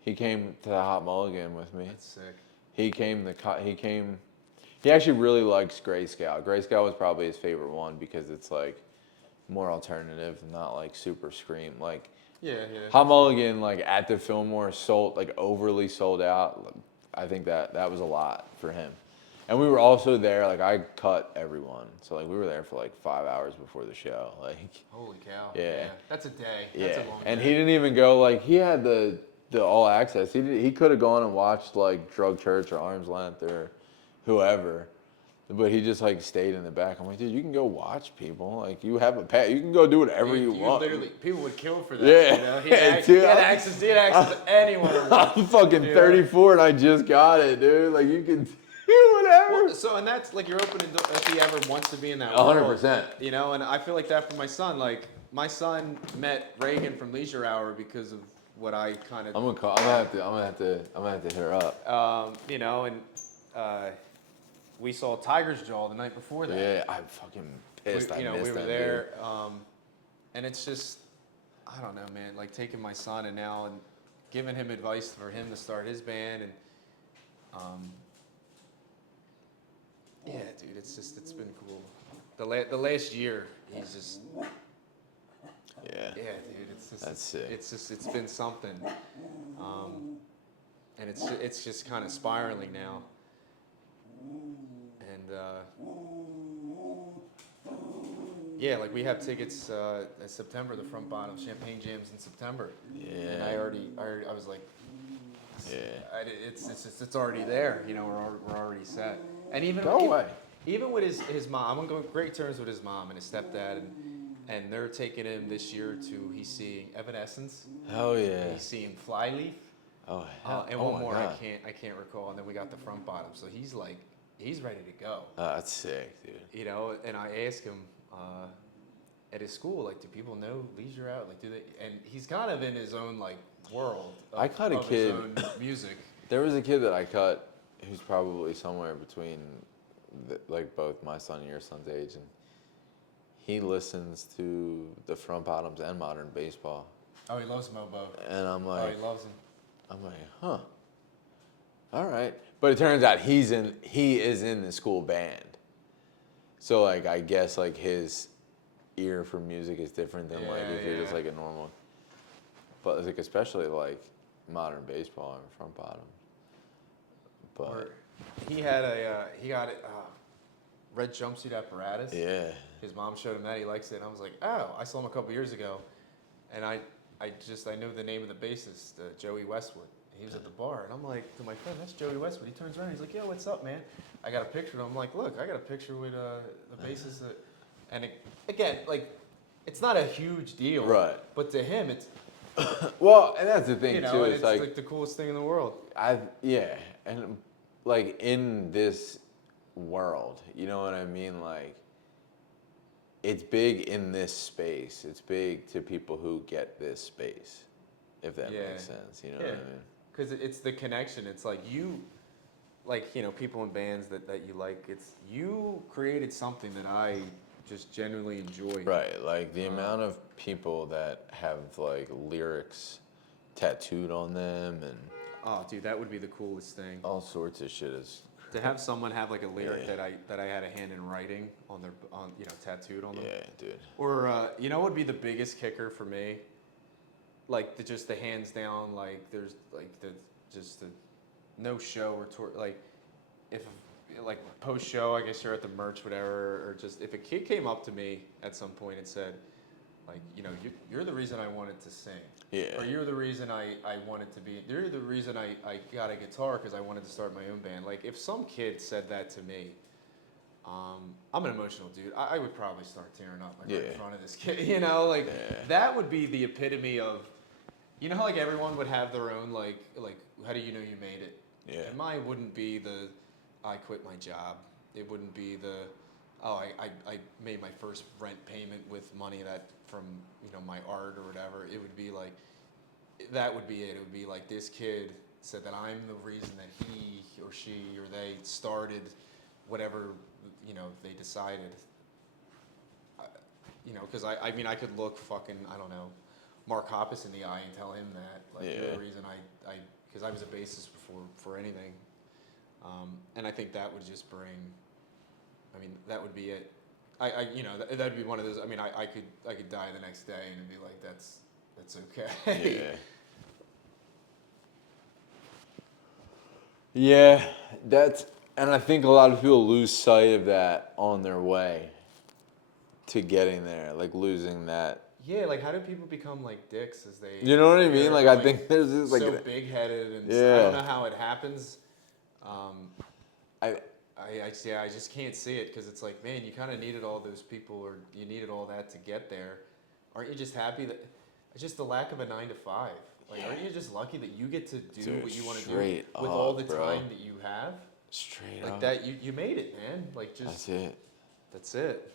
He came to the Hot Mulligan with me. That's sick. He actually really likes Grayscale. Grayscale was probably his favorite one because it's like more alternative, not like super scream. Like Hot Mulligan, like at the Fillmore, overly sold out. I think that was a lot for him. And we were also there, like I cut everyone. So like we were there for like 5 hours before the show. Like holy cow. Yeah. That's a day. Yeah. That's a long And day. he didn't even go like he had the all access. He could have gone and watched like Drug Church or Arm's Length or whoever. But he just like stayed in the back. I'm like, dude, you can go watch people. Like you have a pet. You can go do whatever you want. Literally, people would kill for that. Yeah. You know? He had access to anyone. I'm fucking 34 and I just got it, dude. Like you can do whatever. Well, so and that's like you're opening if he ever wants to be in that world. 100%. You know, and I feel like that for my son. Like my son met Reagan from Leisure Hour because of what I kind of. I'm gonna have to hit her up. You know, and we saw Tiger's Jaw the night before that. Yeah, I'm fucking pissed. We missed were that, there, and it's just, I don't know, man. Like taking my son and giving him advice for him to start his band, and yeah, dude, it's been cool. The last year, he's just. Yeah. Yeah, dude, That's sick. It's been something, and it's just kind of spiraling now. And yeah, like we have tickets in September, the Front Bottom Champagne Jams in September. Yeah. And I was like, Yeah. it's already there. You know, we're already set. And even even with his mom, I'm on great terms with his mom and his stepdad, and they're taking him this year to he's seeing Evanescence. Hell yeah. He's seeing Flyleaf. Oh hell. And oh one more God. I can't recall. And then we got the Front Bottom. So he's ready to go. That's sick, dude. You know, and I asked him at his school, like, do people know Leisure Out? Like, do they? And he's kind of in his own like world. I cut a kid. His own music. There was a kid that I cut who's probably somewhere between like both my son and your son's age, and he listens to the Front Bottoms and Modern Baseball. Oh, he loves Mobo. And I'm like, he loves him. I'm like, huh. All right. But it turns out he is in the school band. So like I guess like his ear for music is different than like if you're just like a normal. But like especially like Modern Baseball and Front Bottom. But he got a red jumpsuit apparatus. yeah. His mom showed him that. He likes it. And I was like, oh, I saw him a couple years ago. And I know the name of the bassist, Joey Westwood. He was at the bar. And I'm like, to my friend, that's Joey Westwood. He turns around. He's like, yo, what's up, man? I got a picture of him. I'm like, look, I got a picture with the bassist. And again, like, it's not a huge deal. Right. But to him, it's, Well, and that's the thing too. it's like the coolest thing in the world. And like in this world, you know what I mean? Like, it's big in this space. It's big to people who get this space. if that Yeah. makes sense. You know Yeah. what I mean? Because it's the connection. It's like people in bands that you like. It's you created something that I just genuinely enjoy. Right, like the amount of people that have like lyrics tattooed on them and Oh, dude, that would be the coolest thing. all sorts of shit is. To have someone have like a lyric Yeah. that I had a hand in writing on tattooed on them. Yeah, dude. Or what would be the biggest kicker for me? Like just the hands down, like there's like the no show or tour, like if like post show, I guess you're at the merch, whatever, or just if a kid came up to me at some point and said, like, you're the reason I wanted to sing. Yeah. Or you're the reason I wanted to be, you're the reason I got a guitar because I wanted to start my own band. Like if some kid said that to me, I'm an emotional dude. I would probably start tearing up like right in front of this kid. That would be the epitome of, how like everyone would have their own like how do you know you made it? Yeah. And mine wouldn't be the I quit my job. It wouldn't be the I made my first rent payment with money that from my art or whatever. It would be like that would be it. It would be like this kid said that I'm the reason that he or she or they started whatever they decided. Because I could look fucking I don't know Mark Hoppus in the eye and tell him that you're the reason I because I was a bassist before for anything, and I think that would just bring. That would be it. That'd be one of those. I could die the next day and it'd be like that's okay. Yeah, and I think a lot of people lose sight of that on their way to getting there, like losing that. Yeah, like how do people become like dicks as they? You know what I mean? Like I think there's this like so big-headed and I don't know how it happens. I just can't see it because it's like, man, you kind of needed all those people or you needed all that to get there. Aren't you just happy that it's just the lack of a 9 to 5? Like, aren't you just lucky that you get to do what you want to do with all the time that you have? Straight like up. that, you made it, man. Like just That's it. That's it.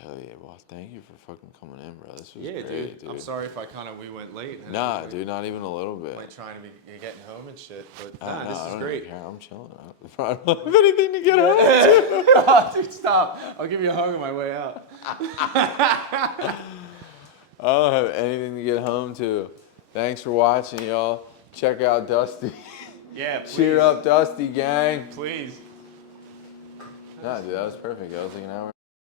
Hell yeah, well, thank you for fucking coming in, bro. This was Yeah, great, dude. I'm sorry if we went late. Nah, dude, not even a little bit. Like trying to be getting home and shit, but No, this I is don't great. even care. I'm chilling. I don't have anything to get home to. Oh, dude, stop. I'll give you a hug on my way out. I don't have anything to get home to. Thanks for watching, y'all. Check out Dusty. Yeah, please. Cheer up, Dusty gang. Please. Nah, dude, that was perfect. That was like an hour.